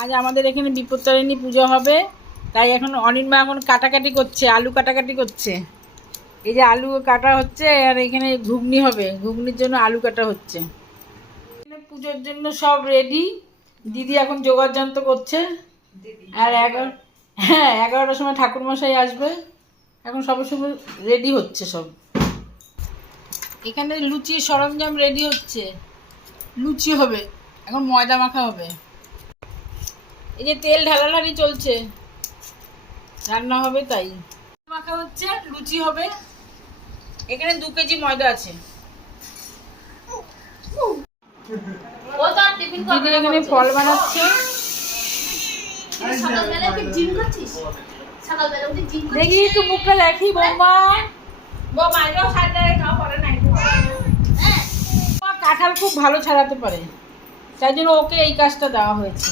আজ আমাদের এখানে বিপত্তারিণী পুজো হবে, তাই এখন অনির্মা এখন কাটাকাটি করছে, আলু কাটাকাটি করছে। এই যে আলু কাটা হচ্ছে, আর এখানে ঘুগনি হবে, ঘুগনির জন্য আলু কাটা হচ্ছে। পুজোর জন্য সব রেডি, দিদি এখন জোগাড় যন্ত্র করছে। আর 11টার সময় ঠাকুরমশাই আসবে, এখন সবার সময় রেডি হচ্ছে সব। এখানে লুচির সরঞ্জাম রেডি হচ্ছে, লুচি হবে, এখন ময়দা মাখা হবে। এই যে তেল ঢালাঢালি চলছে, রান্না হবে, তাই মাখা হচ্ছে, লুচি হবে। এখানে 2 কেজি ময়দা আছে। দিদি এখানে ফল বানাচ্ছে। দেখি একটু মুখটা দেখি বৌমা। কাঁঠাল খুব ভালো ছাড়াতে পারে, তাই জন্য ওকে এই কাজটা দেওয়া হয়েছে।